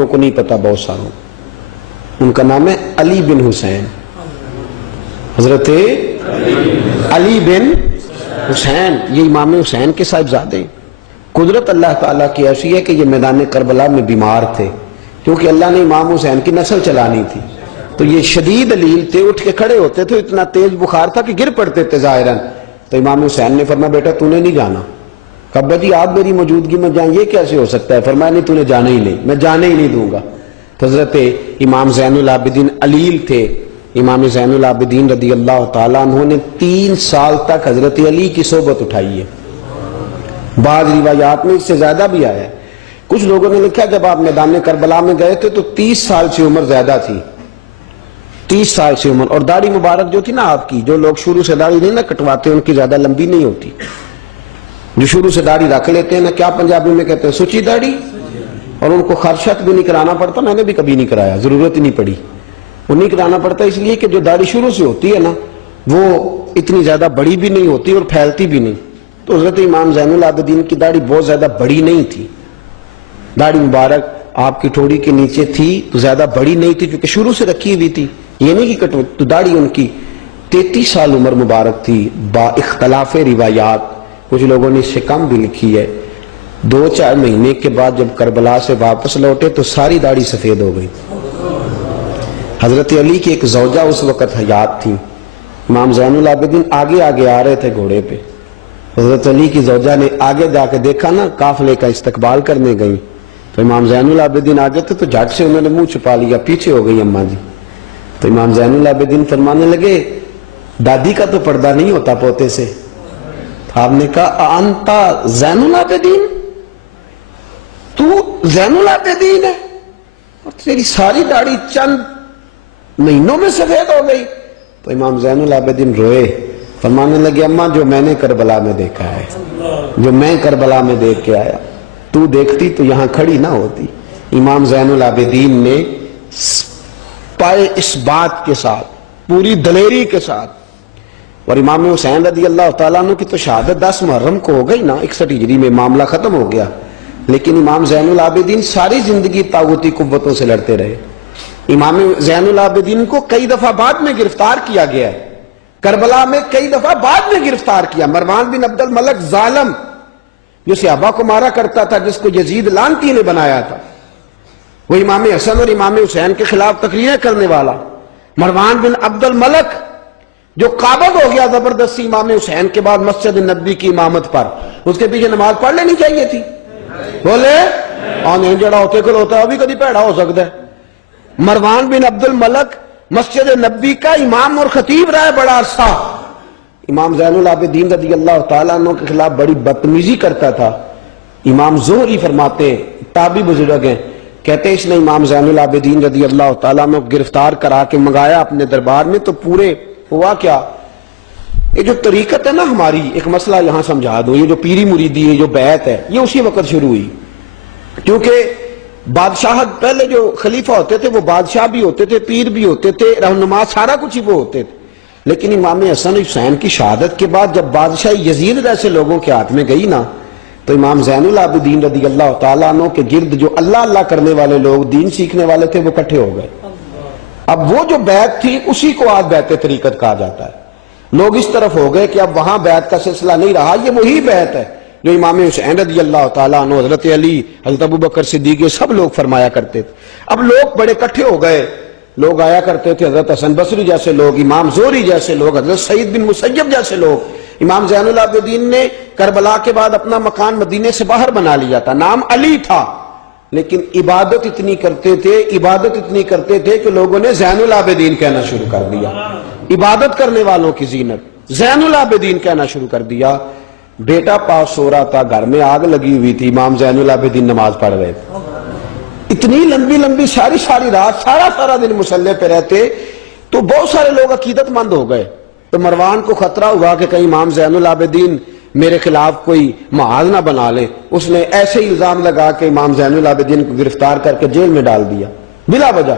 لوگوں کو نہیں پتا، بہت ساروں، ان کا نام ہے علی بن حسین، حضرت علی بن حسین، یہ امام حسین کے صاحبزادے ہیں۔ قدرت اللہ تعالیٰ کی ایسی ہے کہ یہ میدان کربلا میں بیمار تھے، کیونکہ اللہ نے امام حسین کی نسل چلانی تھی، تو یہ شدید علیل تھے، اٹھ کے کھڑے ہوتے تھے، اتنا تیز بخار تھا کہ گر پڑتے تھے ظاہراً۔ تو امام حسین نے فرمایا بیٹا تو نے نہیں جانا۔ کہا ابا جی آپ میری موجودگی میں جائیں، یہ کیسے ہو سکتا ہے؟ فرمایا نہیں تو نے جانا ہی نہیں، میں جانے ہی نہیں دوں گا۔ تو حضرت امام زین العابدین علیل تھے، امام زین العابدین رضی اللہ تعالیٰ عنہ نے 3 سال تک حضرت علی کی صحبت اٹھائی ہے۔ بعض روایات میں اس سے زیادہ بھی آیا ہے۔ کچھ لوگوں نے لکھا جب آپ میدان کربلا میں گئے تھے تو 30 سال سے عمر زیادہ تھی، 30 سال سے عمر، اور داڑھی مبارک جو تھی نا آپ کی، جو لوگ شروع سے داڑھی نہیں نہ کٹواتے ان کی زیادہ لمبی نہیں ہوتی، جو شروع سے داڑھی رکھ لیتے ہیں نا، کیا پنجابی میں کہتے ہیں سچی داڑھی، اور ان کو خرشت بھی نہیں کرانا پڑتا، میں نے بھی کبھی نہیں کرایا، ضرورت ہی نہیں پڑی، وہ نہیں کرانا پڑتا اس لیے کہ جو داڑھی شروع سے ہوتی ہے نا وہ اتنی زیادہ بڑی بھی نہیں ہوتی اور پھیلتی بھی نہیں۔ تو حضرت امام زین العابدین کی داڑھی بہت زیادہ بڑی نہیں تھی، داڑھی مبارک آپ کی ٹھوڑی کے نیچے تھی تو زیادہ بڑی نہیں تھی کیونکہ شروع سے رکھی ہوئی تھی، یہ نہیں کہ کٹو، تو داڑھی ان کی 33 سال عمر مبارک تھی، با اختلاف روایات، کچھ لوگوں نے اس سے کم بھی لکھی ہے۔ 2-4 مہینے کے بعد جب کربلا سے واپس لوٹے تو ساری داڑھی سفید ہو گئی۔ حضرت علی کی ایک زوجہ اس وقت حیات تھی، امام زین العابدین آگے آگے آ رہے تھے گھوڑے پہ، حضرت علی کی زوجہ نے آگے جا کے دیکھا نا، قافلے کا استقبال کرنے گئی، تو امام زین العابدین آگے تھے تو جھٹ سے انہوں نے منہ چھپا لیا، پیچھے ہو گئی اماں جی۔ تو امام زین العابدین فرمانے لگے دادی کا تو پردہ نہیں ہوتا پوتے سے۔ آپ نے کہا انتا زین العابدین، تو زین العابدین ہے اور تیری ساری داڑھی چند مہینوں میں سفید ہو گئی؟ تو امام زین العابدین روئے، فرمانے لگے اماں جو میں نے کربلا میں دیکھا ہے، جو میں کربلا میں دیکھ کے آیا، تو دیکھتی تو یہاں کھڑی نہ ہوتی۔ امام زین العابدین نے پائے اس بات کے ساتھ، پوری دلیری کے ساتھ، اور امام حسین رضی اللہ تعالیٰ عنہ کی تو شہادت 10 محرم کو ہو گئی نا، 61 ہجری میں معاملہ ختم ہو گیا، لیکن امام زین العابدین ساری زندگی طاغوتی قوتوں سے لڑتے رہے۔ امام زین العابدین کو کئی دفعہ بعد میں گرفتار کیا گیا ہے، کربلا میں کئی دفعہ بعد میں گرفتار کیا۔ مروان بن عبد الملک ظالم جو صحابہ کو مارا کرتا تھا، جس کو یزید لعنتی نے بنایا تھا، وہ امام حسن اور امام حسین کے خلاف تقریریں کرنے والا مروان بن عبد الملک جو قابض ہو گیا زبردستی امام حسین کے بعد مسجد نبوی کی امامت پر، اس کے پیچھے نماز پڑھ لینی چاہیے تھی، بولے آنے جڑا ہوتے کل ہوتا ہے، ابھی کبھی پیڑا ہو سکتا ہے۔ مروان بن عبد الملک مسجد نبوی کا امام اور خطیب رہا ہے بڑا عرصہ، امام زین العابدین رضی اللہ تعالیٰ عنہ کے خلاف بڑی بدتمیزی کرتا تھا۔ امام زہری فرماتے، تابعی بزرگ ہیں، کہتے اس نے امام زین العابدین رضی اللہ تعالیٰ عنہ کو گرفتار کرا کے منگایا اپنے دربار میں، تو پورے ہوا کیا، یہ جو طریقت ہے نا ہماری، ایک مسئلہ یہاں سمجھا دو، یہ جو پیری مریدی ہے، جو بیعت ہے، یہ اسی وقت شروع ہوئی، کیونکہ بادشاہت پہلے جو خلیفہ ہوتے تھے وہ بادشاہ بھی ہوتے تھے، پیر بھی ہوتے تھے، رہنما، سارا کچھ ہی وہ ہوتے تھے، لیکن امام حسن حسین کی شہادت کے بعد جب بادشاہ یزید جیسے لوگوں کے ہاتھ میں گئی نا، تو امام زین العابدین رضی اللہ تعالیٰ عنہ کے گرد جو اللہ اللہ کرنے والے لوگ، دین سیکھنے والے تھے، وہ اکٹھے ہو گئے۔ اب وہ جو بیعت تھی اسی کو آج بیعت طریقت کہا جاتا ہے۔ لوگ اس طرف ہو گئے کہ اب وہاں بیعت کا سلسلہ نہیں رہا، یہ وہی بیعت ہے جو امام حسین رضی اللہ تعالیٰ عنہ، حضرت علی، حضرت ابوبکر صدیق، سب لوگ فرمایا کرتے تھے۔ اب لوگ بڑے اکٹھے ہو گئے، لوگ آیا کرتے تھے، حضرت حسن بصری جیسے لوگ، امام زہری جیسے لوگ، حضرت سعید بن مسیب جیسے لوگ۔ امام زین العابدین نے کربلا کے بعد اپنا مکان مدینے سے باہر بنا لیا تھا، نام علی تھا، لیکن عبادت اتنی کرتے تھے کہ لوگوں نے زین العابدین کہنا شروع کر دیا، عبادت کرنے والوں کی زینت زین العابدین کہنا شروع کر دیا۔ بیٹا پاس سو رہا تھا، گھر میں آگ لگی ہوئی تھی، امام زین العابدین نماز پڑھ رہے تھے، اتنی لمبی ساری رات سارا دن مصلی پہ رہتے، تو بہت سارے لوگ عقیدت مند ہو گئے۔ تو مروان کو خطرہ ہوا کہ کہیں امام زین العابدین میرے خلاف کوئی محاذ نہ بنا لے، اس نے ایسے ہی الزام لگا کہ امام زین العابدین کو گرفتار کر کے جیل میں ڈال دیا بلا وجہ۔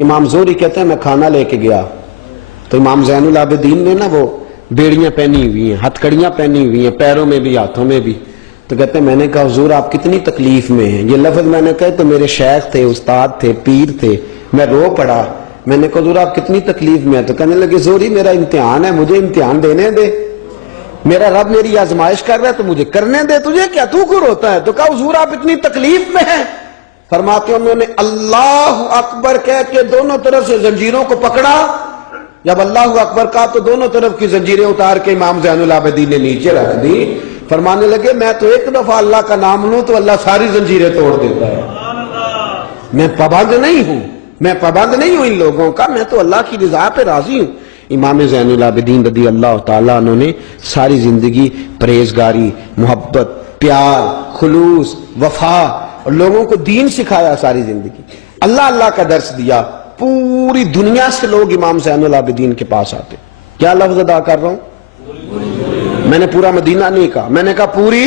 امام زہری کہتے ہیں میں کھانا لے کے گیا تو امام زین العابدین نے نا وہ بیڑیاں پہنی ہوئی ہیں، ہتھ کڑیاں پہنی ہوئی ہیں، پیروں میں بھی ہاتھوں میں بھی، تو کہتے ہیں میں نے کہا حضور آپ کتنی تکلیف میں ہیں؟ یہ لفظ میں نے کہا تو میرے شیخ تھے، استاد تھے، پیر تھے، میں رو پڑا. میں نے کہا حضور آپ کتنی تکلیف میں ہیں؟ تو کہنے لگے زوری میرا امتحان ہے، مجھے امتحان دینے دے، میرا رب میری آزمائش کر رہا ہے تو مجھے کرنے دے، تجھے کیا، تو کیوں روتا ہے؟ تو کہا حضور آپ اتنی تکلیف میں ہیں. فرماتے ہیں انہوں نے اللہ اکبر کہہ کے دونوں طرف سے زنجیروں کو پکڑا. جب اللہ اکبر کہا تو دونوں طرف کی زنجیریں اتار کے امام زین العابدین نے نیچے رکھ دی. فرمانے لگے میں تو ایک دفعہ اللہ کا نام لوں تو اللہ ساری زنجیریں توڑ دیتا ہے. میں پابند نہیں ہوں، میں پابند نہیں ہوں ان لوگوں کا، میں تو اللہ کی رضا پہ راضی ہوں. امام زین العابدین رضی اللہ تعالیٰ عنہ نے ساری زندگی پرہیزگاری، محبت، پیار، خلوص، وفا اور لوگوں کو دین سکھایا. ساری زندگی اللہ کا درس دیا. پوری دنیا سے لوگ امام زین العابدین کے پاس آتے. کیا لفظ ادا کر رہا ہوں؟ میں نے پورا مدینہ نہیں کہا، میں نے کہا پوری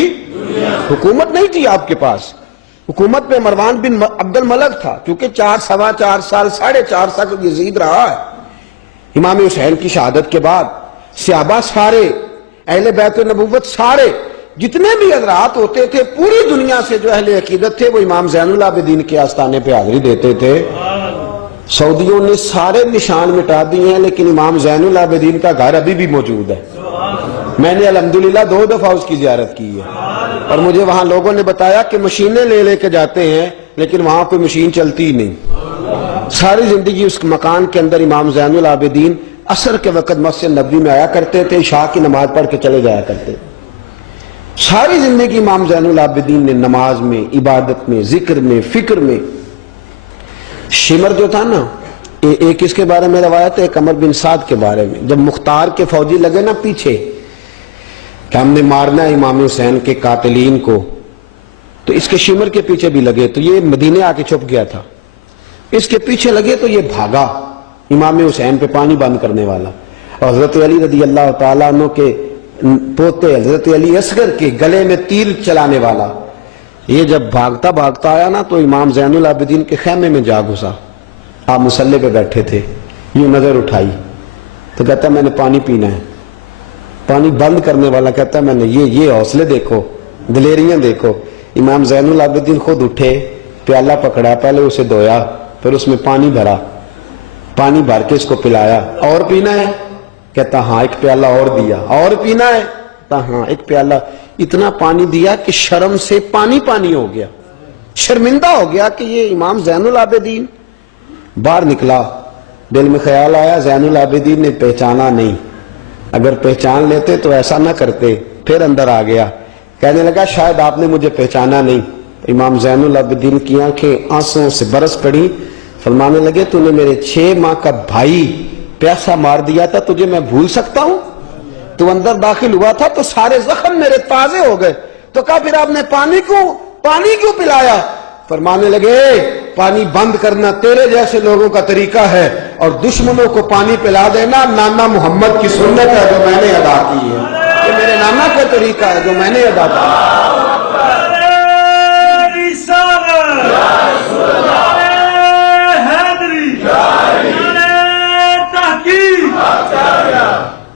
حکومت نہیں تھی آپ کے پاس. حکومت پہ مروان بن عبد الملک تھا، کیونکہ 4 سوا 4 سال 4.5 سال یزید رہا ہے. امام حسین کی شہادت کے بعد صحابہ سارے، اہل بیت النبوت سارے، جتنے بھی حضرات ہوتے تھے پوری دنیا سے جو اہل عقیدت تھے وہ امام زین العابدین کے آستانے پہ حاضری دیتے تھے. سعودیوں نے سارے نشان مٹا دیے ہیں لیکن امام زین العابدین کا گھر ابھی بھی موجود ہے. میں نے الحمدللہ 2 دفعہ اس کی زیارت کی ہے اور مجھے وہاں لوگوں نے بتایا کہ مشینیں لے کے جاتے ہیں لیکن وہاں پہ مشین چلتی ہی نہیں. ساری زندگی اس مکان کے اندر امام زین العابدین عصر کے وقت مسجد نبوی میں آیا کرتے تھے، عشاء کی نماز پڑھ کے چلے جایا کرتے. ساری زندگی امام زین العابدین نے نماز میں، عبادت میں، ذکر میں، فکر میں. شمر جو تھا نا، ایک اس کے بارے میں روایت ہے، ایک عمر بن سعد کے بارے میں. جب مختار کے فوجی لگے نا پیچھے کہ ہم نے مارنا ہے امام حسین کے قاتلین کو، تو اس کے شمر کے پیچھے بھی لگے تو یہ مدینے آ کے چھپ گیا تھا. اس کے پیچھے لگے تو یہ بھاگا، امام حسین پہ پانی بند کرنے والا. اور حضرت علی رضی اللہ تعالیٰ عنہ کے پوتے حضرت علی اصغر کے گلے میں تیر چلانے والا، یہ جب بھاگتا بھاگتا آیا نا تو امام زین العابدین کے خیمے میں جا گھسا. آپ مصلی پہ بیٹھے تھے، یوں نظر اٹھائی تو کہتا میں نے پانی پینا ہے. پانی بند کرنے والا کہتا میں نے یہ حوصلے دیکھو، دلیریاں دیکھو. امام زین العابدین خود اٹھے، پیالہ پکڑا، پہلے اسے دھویا، پھر اس میں پانی بھرا، پانی بھر کے اس کو پلایا. اور پینا ہے؟ کہتا ہاں. ایک پیالہ اور دیا. اور پینا ہے؟ کہتا ہاں. ایک پیالہ. اتنا پانی دیا کہ شرم سے پانی پانی ہو گیا، شرمندہ ہو گیا کہ یہ امام زین العابدین. باہر نکلا، دل میں خیال آیا زین العابدین نے پہچانا نہیں، اگر پہچان لیتے تو ایسا نہ کرتے. پھر اندر آ گیا، کہنے لگا شاید آپ نے مجھے پہچانا نہیں. امام زین العابدین کی آنکھیں آنسوں سے برس پڑی. فرمانے لگے تو نے میرے 6 ماہ کا بھائی پیاسا مار دیا تھا، تجھے میں بھول سکتا ہوں؟ تو اندر داخل ہوا تھا تو سارے زخم میرے تازے ہو گئے. تو کہا پھر آپ نے پانی کیوں پلایا؟ فرمانے لگے پانی بند کرنا تیرے جیسے لوگوں کا طریقہ ہے اور دشمنوں کو پانی پلا دینا نانا محمد کی سنت ہے جو میں نے ادا کی ہے. یہ میرے نانا کا طریقہ ہے جو میں نے ادا کیا.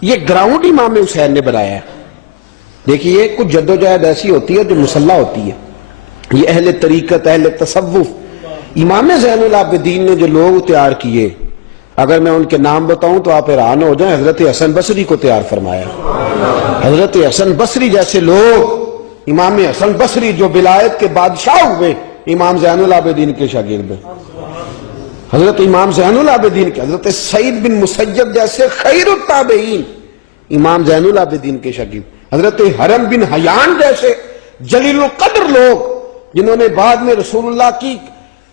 یہ گراؤنڈ امام حسین نے بنایا ہے. دیکھیے کچھ جدوجہد ایسی ہوتی ہے جو مسلح ہوتی ہے. یہ اہل طریقت، اہل تصوف، امام زین العابدین نے جو لوگ تیار کیے، اگر میں ان کے نام بتاؤں تو آپ حیران ہو جائیں. حضرت حسن بصری کو تیار فرمایا. حضرت حسن بصری جیسے لوگ، امام حسن بصری جو ولایت کے بادشاہ ہوئے، امام زین العابدین کے شاگرد. حضرت امام زین العابدین کے، حضرت سعید بن مسیب جیسے خیر التابعین امام زین العابدین کے شاگرد. حضرت حرم بن حیان جیسے جلیل القدر لوگ جنہوں نے بعد میں رسول اللہ کی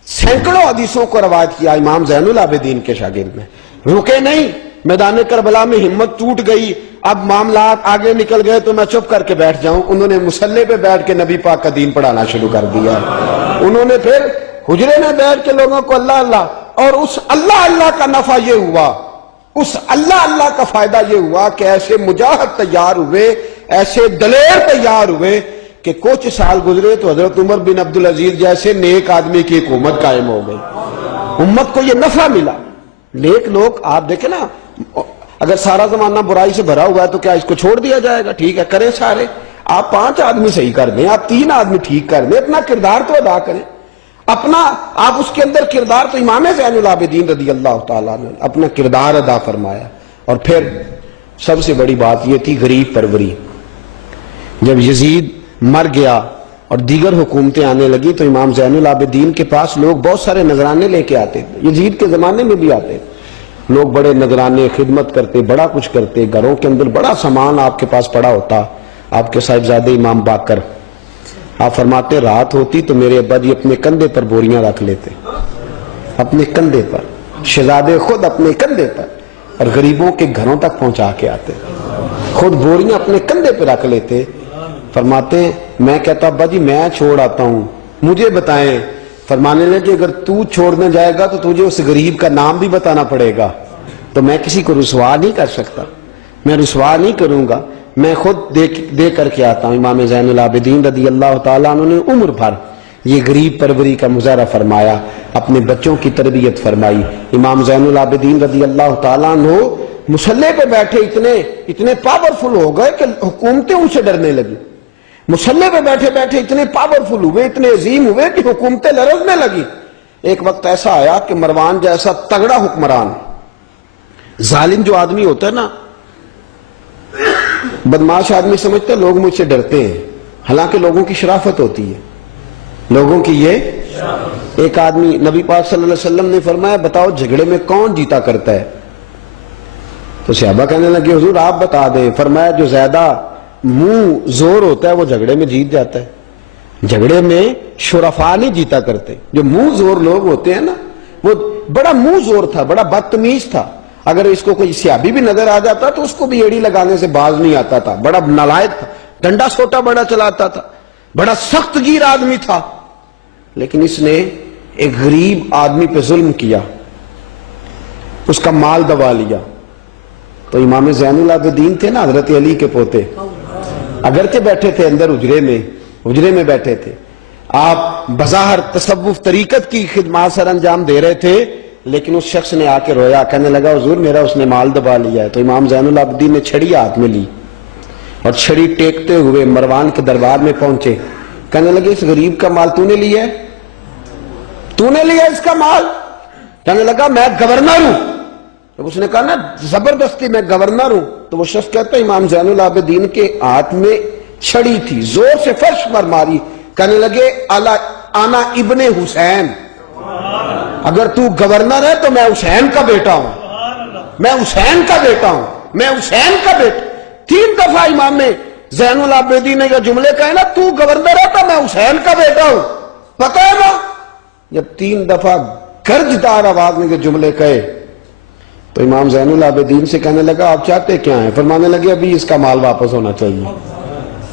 سینکڑوں حدیثوں کو روایت کیا، امام زین العابدین کے شاگرد میں. رکے نہیں، میدان کربلا میں ہمت ٹوٹ گئی، اب معاملات آگے نکل گئے تو میں چپ کر کے بیٹھ جاؤں. انہوں نے مصلی پہ بیٹھ کے نبی پاک کا دین پڑھانا شروع کر دیا. انہوں نے پھر حجرے میں بیٹھ کے لوگوں کو اللہ اللہ، اور اس اللہ اللہ کا نفع یہ ہوا، اس اللہ اللہ کا فائدہ یہ ہوا کہ ایسے مجاہد تیار ہوئے، ایسے دلیر تیار ہوئے کہ کچھ سال گزرے تو حضرت عمر بن عبدالعزیز جیسے نیک آدمی کی حکومت قائم ہو گئی. امت کو یہ نفع ملا. نیک لوگ آپ دیکھیں نا، اگر سارا زمانہ برائی سے بھرا ہوا ہے تو کیا اس کو چھوڑ دیا جائے گا؟ ٹھیک ہے کریں سارے. آپ 5 آدمی صحیح کر دیں، آپ 3 آدمی ٹھیک کر دیں، اپنا کردار تو ادا کریں، اپنا آپ اس کے اندر کردار، تو امام زین العابدین رضی اللہ تعالیٰ نے اپنا کردار ادا فرمایا. اور پھر سب سے بڑی بات یہ تھی غریب پروری. جب یزید مر گیا اور دیگر حکومتیں آنے لگی تو امام زین العابدین کے پاس لوگ بہت سارے نذرانے لے کے آتے تھے. یزید کے زمانے میں بھی آتے تھے لوگ، بڑے نذرانے خدمت کرتے، بڑا کچھ کرتے، گھروں کے اندر بڑا سامان آپ کے پاس پڑا ہوتا. آپ کے صاحبزادے امام باقر، آپ فرماتے رات ہوتی تو میرے ابا جی اپنے کندھے پر بوریاں رکھ لیتے، اپنے کندھے پر، شہزادے خود اپنے کندھے پر، اور غریبوں کے گھروں تک پہنچا کے آتے، خود بوریاں اپنے کندھے پہ رکھ لیتے. فرماتے ہیں میں کہتا ابا جی میں چھوڑ آتا ہوں، مجھے بتائیں. فرمانے لگے اگر تو چھوڑنے جائے گا تو تجھے اس غریب کا نام بھی بتانا پڑے گا، تو میں کسی کو رسوا نہیں کر سکتا، میں رسوا نہیں کروں گا، میں خود دے کر کے آتا ہوں. امام زین العابدین رضی اللہ تعالیٰ عنہ نے عمر بھر یہ غریب پروری کا مظاہرہ فرمایا، اپنے بچوں کی تربیت فرمائی. امام زین العابدین رضی اللہ تعالیٰ عنہ مصلے پہ بیٹھے اتنے پاورفل ہو گئے کہ حکومتیں ان سے ڈرنے لگی. مصلے پہ بیٹھے بیٹھے اتنے پاورفل ہوئے، اتنے عظیم ہوئے کہ حکومتیں لرزنے لگی. ایک وقت ایسا آیا کہ مروان جیسا تگڑا حکمران، ظالم جو آدمی ہوتا ہے نا، بدماش آدمی سمجھتے لوگ مجھ سے ڈرتے ہیں، حالانکہ لوگوں کی شرافت ہوتی ہے، لوگوں کی یہ ایک آدمی، نبی پاک صلی اللہ علیہ وسلم نے فرمایا بتاؤ جھگڑے میں کون جیتا کرتا ہے؟ تو صحابہ کہنے لگے حضور آپ بتا دیں. فرمایا جو زیادہ منہ زور ہوتا ہے وہ جھگڑے میں جیت جاتا ہے. جھگڑے میں شرفا نہیں جیتا کرتے، جو منہ زور لوگ ہوتے ہیں نا، وہ بڑا منہ زور تھا، بڑا بدتمیز تھا، اگر اس کو کوئی سیابی بھی نظر آ جاتا تو اس کو بھی ایڑی لگانے سے باز نہیں آتا تھا، بڑا نالائق تھا، ڈنڈا سوٹا بڑا چلاتا تھا، بڑا سخت گیر آدمی تھا. لیکن اس نے ایک غریب آدمی پہ ظلم کیا، اس کا مال دبا لیا. تو امام زین العابدین تھے نا، حضرت علی کے پوتے، اگرچہ بیٹھے تھے اندر حجرے میں بیٹھے تھے، آپ بظاہر تصوف طریقت کی خدمات سر انجام دے رہے تھے، لیکن اس شخص نے آ کے رویا، کہنے لگا حضور میرا اس نے مال دبا لیا ہے. تو امام زین العابدین نے چھڑی ہاتھ میں لی اور چھڑی ٹیکتے ہوئے مروان کے دربار میں پہنچے. کہنے لگے اس غریب کا مال تو نے لیا ہے؟ تو نے لیا اس کا مال؟ کہنے لگا میں گورنر ہوں. اس نے کہا نا زبردستی میں گورنر ہوں. تو وہ شخص کہتا ہے امام زین العابدین کے ہاتھ میں چھڑی تھی، زور سے فرش پر ماری. کہنے لگے آنا ابن حسین، اگر تو گورنر ہے تو میں حسین کا بیٹا ہوں، میں حسین کا بیٹا ہوں، میں حسین کا بیٹا. 3 دفعہ امام زین العابدین نے یہ جملے کہے نا، تو گورنر ہے تو میں حسین کا بیٹا ہوں. پتہ ہے نا جب 3 دفعہ گرجدار آواز میں یہ جملے کہے تو امام زین العابدین سے کہنے لگا آپ چاہتے کیا ہیں؟ فرمانے لگے ابھی اس کا مال واپس ہونا چاہیے،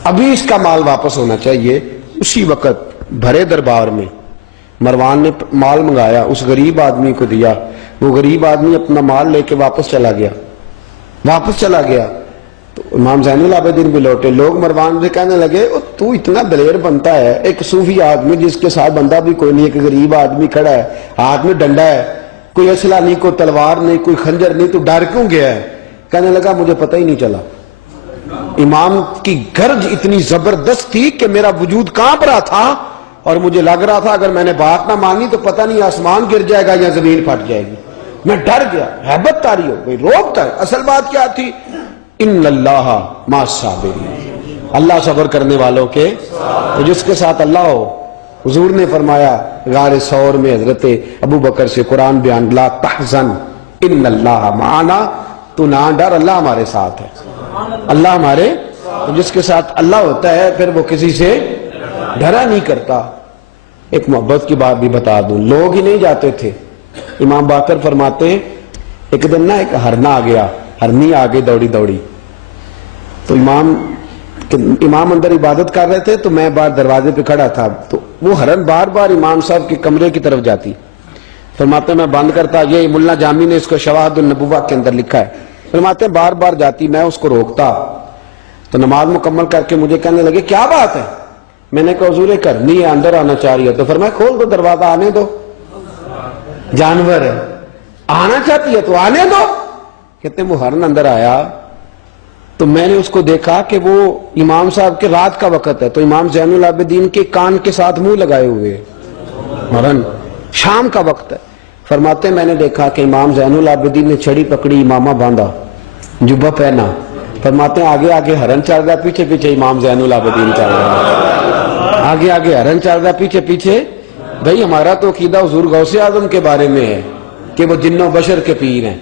ابھی اس کا مال واپس ہونا چاہیے. اسی وقت بھرے دربار میں مروان نے مال منگایا، اس غریب آدمی کو دیا، وہ غریب آدمی اپنا مال لے کے واپس چلا گیا. تو امام زین العابدین بھی لوٹے. لوگ مروان سے کہنے لگے تو اتنا دلیر بنتا ہے، ایک صوفی آدمی جس کے ساتھ بندہ بھی کوئی نہیں، ایک غریب آدمی کھڑا ہے، ہاتھ میں ڈنڈا ہے، کوئی اسلحہ نہیں، کوئی تلوار نہیں، کوئی خنجر نہیں، تو ڈر کیوں گیا ہے؟ کہنے لگا مجھے پتہ ہی نہیں چلا. امام کی گرج اتنی زبردست تھی کہ میرا وجود کانپ رہا تھا اور مجھے لگ رہا تھا اگر میں نے بات نہ مانی تو پتہ نہیں آسمان گر جائے گا یا زمین پھٹ جائے گی. میں ڈر گیا، ہیبت طاری ہو گئی، روب تھا. اصل بات کیا تھی؟ ان اللہ مع الصابرین، اللہ صبر کرنے والوں کے، تو جس کے ساتھ اللہ ہو. حضور نے فرمایا غار ثور میں حضرت ابو بکر سے قرآن بیان، لا تحزن ان اللہ معنا، تو نہ ڈر، اللہ ہمارے ساتھ ہے. اللہ ہمارے، جس کے ساتھ اللہ ہوتا ہے پھر وہ کسی سے ڈرا نہیں کرتا. ایک محبت کی بات بھی بتا دوں، لوگ ہی نہیں جاتے تھے. امام باقر فرماتے ہیں ایک دن نا ایک ہرنا آ گیا، ہرنی آ گئی دوڑی. تو امام اندر عبادت کر رہے تھے تو میں باہر دروازے پہ کھڑا تھا، تو وہ ہرن بار بار امام صاحب کے کمرے کی طرف جاتی. فرماتے میں بند کرتا، یہ ملا جامی نے اس کو شواہد النبوہ کے اندر لکھا ہے. فرماتے ہیں بار بار جاتی، میں اس کو روکتا تو نماز مکمل کر کے مجھے کہنے لگے کیا بات ہے؟ میں نے کہا حضور ایک ہرنی ہے اندر آنا چاہ رہی ہے. تو فرمایا کھول دو دروازہ، آنے دو، جانور ہے، آنا چاہتی ہے تو آنے دو. کہتے ہیں وہ ہرن اندر آیا تو میں نے اس کو دیکھا کہ وہ امام صاحب کے رات کا وقت ہے، تو امام زین العابدین کے کان کے ساتھ منہ لگائے ہوئے ہرن، شام کا وقت ہے۔ فرماتے ہیں میں نے دیکھا کہ امام زین العابدین نے چھڑی پکڑی، امامہ باندھا، جبہ پہنا، فرماتے ہیں آگے آگے ہرن چل رہا، پیچھے پیچھے امام زین العابدین چل رہا، آگے آگے ہرن چل رہا، پیچھے پیچھے۔ بھئی ہمارا تو عقیدہ حضور غوث اعظم کے بارے میں ہے کہ وہ جن و بشر کے پیر ہیں،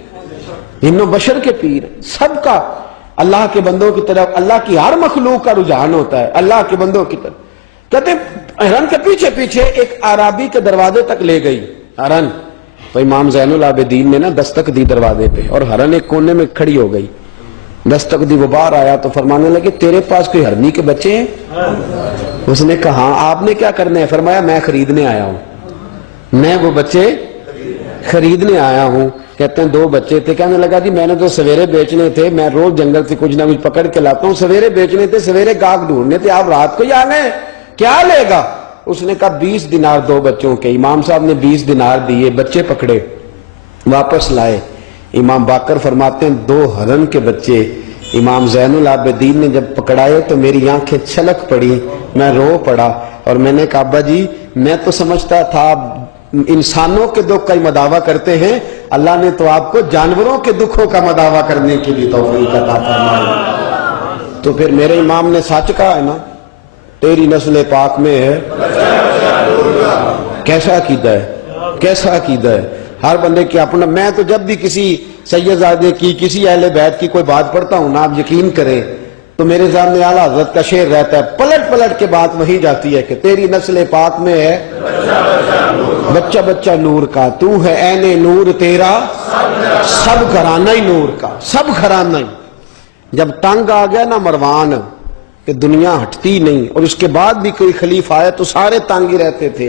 جن و بشر کے پیر ہیں، سب کا اللہ کے بندوں کی طرف، اللہ کی ہر مخلوق کا رجحان ہوتا ہے اللہ کے بندوں کی طرف۔ کہتے ہیں ہرن کے پیچھے پیچھے ایک عرابی کے دروازے تک لے گئی ہرن، تو امام زین العابدین نے نا دستک دی دروازے پہ، اور ہرن ایک کونے میں کھڑی ہو گئی، دستک دی، وہ باہر آیا تو فرمانے لگے تیرے پاس کوئی ہرنی کے بچے ہیں؟ اس نے کہا ہاں، آپ نے کیا کرنا ہے؟ فرمایا میں خریدنے آیا ہوں، میں وہ بچے خریدنے آیا ہوں۔ کہتے ہیں 2 بچے تھے، کہنے لگا جی میں نے تو سویرے بیچنے تھے، میں روز جنگل سے کچھ نہ کچھ پکڑ کے لاتا ہوں، سویرے بیچنے تھے، سویرے گاہک ڈھونڈنے تھے، آپ رات کو ہی آ گئے، کیا لے گا؟ اس نے کہا 20 دینار 2 بچوں کے۔ امام صاحب نے 20 دینار دیے، بچے پکڑے، واپس لائے۔ امام باقر فرماتے ہیں 2 ہرن کے بچے امام زین العابدین نے جب پکڑائے تو میری آنکھیں چھلک پڑی، میں رو پڑا، اور میں نے کہا ابا جی میں تو سمجھتا تھا انسانوں کے دکھ کا ہی مداوع کرتے ہیں، اللہ نے تو آپ کو جانوروں کے دکھوں کا مداوع کرنے کی بھی توفیق عطا فرمائی۔ تو پھر میرے امام نے سچ کہا ہے نا، تیری نسل پاک میں ہے۔ کیسا عقیدہ ہے، کیسا عقیدہ ہے ہر بندے کی اپنا۔ میں تو جب بھی کسی سیدزادے کی، کسی اہل بیت کی کوئی بات پڑھتا ہوں نا، آپ یقین کریں تو میرے سامنے اعلیٰ حضرت کا شعر رہتا ہے، پلٹ پلٹ کے بات وہی جاتی ہے کہ تیری نسل پاک میں ہے بچہ بچہ نور کا، تو ہے عین نور تیرا سب گھرانہ ہی نور کا، سب گھرانہ ہی۔ جب تنگ آ گیا نا مروان کہ دنیا ہٹتی نہیں، اور اس کے بعد بھی کوئی خلیفہ آیا تو سارے تنگ ہی رہتے تھے،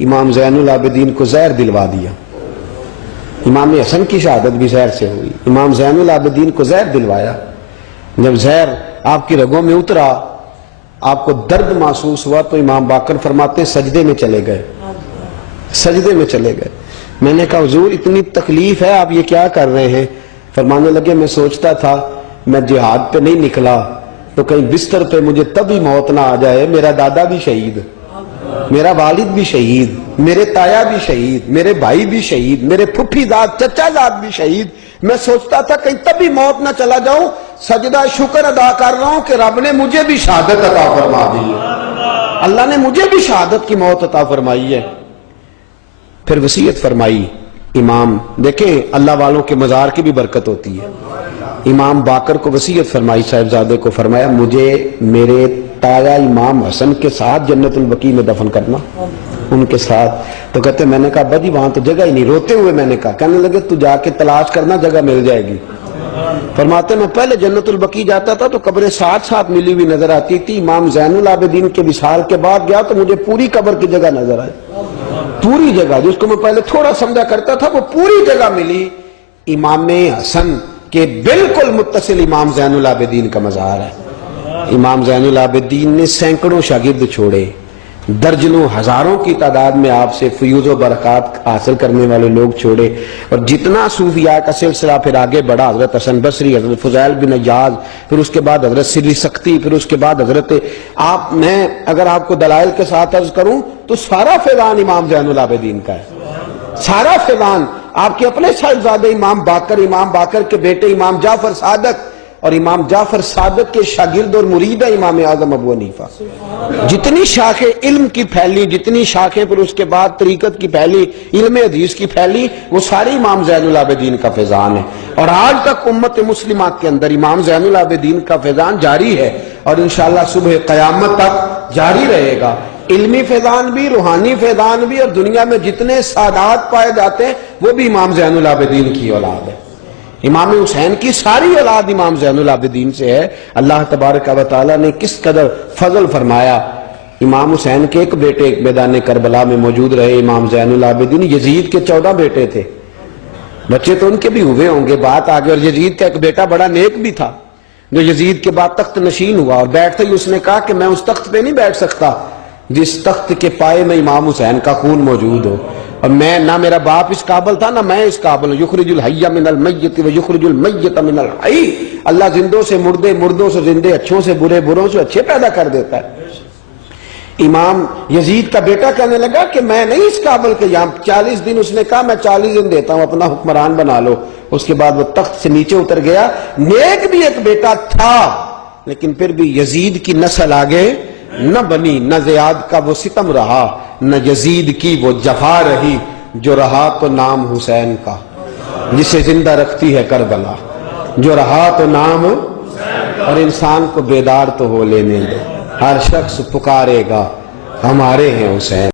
امام زین العابدین کو زہر دلوا دیا۔ امام حسن کی شہادت بھی زہر سے ہوئی، امام زین العابدین کو زہر دلوایا۔ جب زہر آپ کی رگوں میں اترا، آپ کو درد محسوس ہوا، تو امام باقر فرماتے ہیں سجدے میں چلے گئے، سجدے میں چلے گئے۔ میں نے کہا حضور اتنی تکلیف ہے، آپ یہ کیا کر رہے ہیں؟ فرمانے لگے میں سوچتا تھا میں جہاد پہ نہیں نکلا تو کہیں بستر پہ مجھے تبھی موت نہ آ جائے، میرا دادا بھی شہید، میرا والد بھی شہید، میرے تایا بھی شہید، میرے بھائی بھی شہید، میرے پھپھی زاد چچا زاد بھی شہید، میں سوچتا تھا کہیں تبھی موت نہ چلا جاؤں، سجدہ شکر ادا کر رہا ہوں کہ رب نے مجھے بھی شہادت عطا فرما دی ہے، اللہ نے مجھے بھی شہادت کی موت عطا فرمائی ہے۔ پھر وصیت فرمائی امام، دیکھیں اللہ والوں کے مزار کی بھی برکت ہوتی ہے۔ امام باقر کو وصیت فرمائی، صاحبزادے کو فرمایا مجھے میرے تایا امام حسن کے ساتھ جنت البقیع میں دفن کرنا، ان کے ساتھ۔ تو کہتے میں نے کہا ابا جی وہاں تو جگہ ہی نہیں، روتے ہوئے میں نے کہا، کہنے لگے تو جا کے تلاش کرنا، جگہ مل جائے گی۔ فرماتے میں پہلے جنت البقیع جاتا تھا تو قبریں ساتھ ساتھ ملی ہوئی نظر آتی تھی، امام زین العابدین کے وصال کے بعد گیا تو مجھے پوری قبر کی جگہ نظر آئی، پوری جگہ جس کو میں پہلے تھوڑا سمجھا کرتا تھا وہ پوری جگہ ملی۔ امام حسن کے بالکل متصل امام زین العابدین کا مزار ہے۔ امام زین العابدین نے سینکڑوں شاگرد چھوڑے، درجنوں ہزاروں کی تعداد میں آپ سے فیوز و برکات حاصل کرنے والے لوگ چھوڑے، اور جتنا صوفیاء کا سلسلہ پھر آگے بڑھا، حضرت حسن بصری، حضرت فضیل بن عیاض، پھر اس کے بعد حضرت سری سختی، پھر اس کے بعد حضرت میں اگر آپ کو دلائل کے ساتھ عرض کروں تو سارا فیضان امام زین العابدین کا ہے، سارا فیضان۔ آپ کے اپنے صاحبزادے امام باقر کے بیٹے امام جعفر صادق، اور امام جعفر صادق کے شاگرد اور مرید ہے امام اعظم ابو حنیفہ۔ جتنی شاخیں علم کی پھیلی، جتنی شاخیں پھر اس کے بعد طریقت کی پھیلی، علم حدیث کی پھیلی، وہ ساری امام زین العابدین کا فیضان ہے، اور آج تک امت مسلمہ کے اندر امام زین العابدین کا فیضان جاری ہے، اور انشاءاللہ صبح قیامت تک جاری رہے گا۔ علمی فیضان بھی، روحانی فیضان بھی، اور دنیا میں جتنے سادات پائے جاتے ہیں وہ بھی امام زین العابدین کی اولاد ہے۔ امام حسین کی ساری اولاد امام زین العابدین سے ہے۔ اللہ تبارک و تعالیٰ نے کس قدر فضل فرمایا۔ امام حسین کے ایک بیٹے ایک میدان کربلا میں موجود رہے، امام زین العابدین۔ یزید کے 14 بیٹے تھے، بچے تو ان کے بھی ہوئے ہوں گے، بات آگے۔ اور یزید کا ایک بیٹا بڑا نیک بھی تھا جو یزید کے بعد تخت نشین ہوا، اور بیٹھتے ہی اس نے کہا کہ میں اس تخت پہ نہیں بیٹھ سکتا جس تخت کے پائے میں امام حسین کا خون موجود ہو۔ اور میں نہ میرا باپ اس قابل تھا نہ میں اس قابل ہوں. یخرج الحی من المیت و یخرج المیت من الحی. اللہ زندوں سے مردے، مردوں سے زندے، اچھوں سے برے، بروں سے اچھے پیدا کر دیتا ہے. امام یزید کا بیٹا کہنے لگا کہ میں نہیں اس قابل کہ یہاں 40 دن، اس نے کہا میں 40 دن دیتا ہوں، اپنا حکمران بنا لو. اس کے بعد وہ تخت سے نیچے اتر گیا. نیک بھی ایک بیٹا تھا لیکن پھر بھی یزید کی نسل آگے نہ بنی. نہ زیاد کا وہ ستم رہا، نہ یزید کی وہ جفا رہی. جو رہا تو نام حسین کا، جسے زندہ رکھتی ہے کربلا. جو رہا تو نام، اور انسان کو بیدار تو ہو لینے دے. ہر شخص پکارے گا ہمارے ہیں حسین.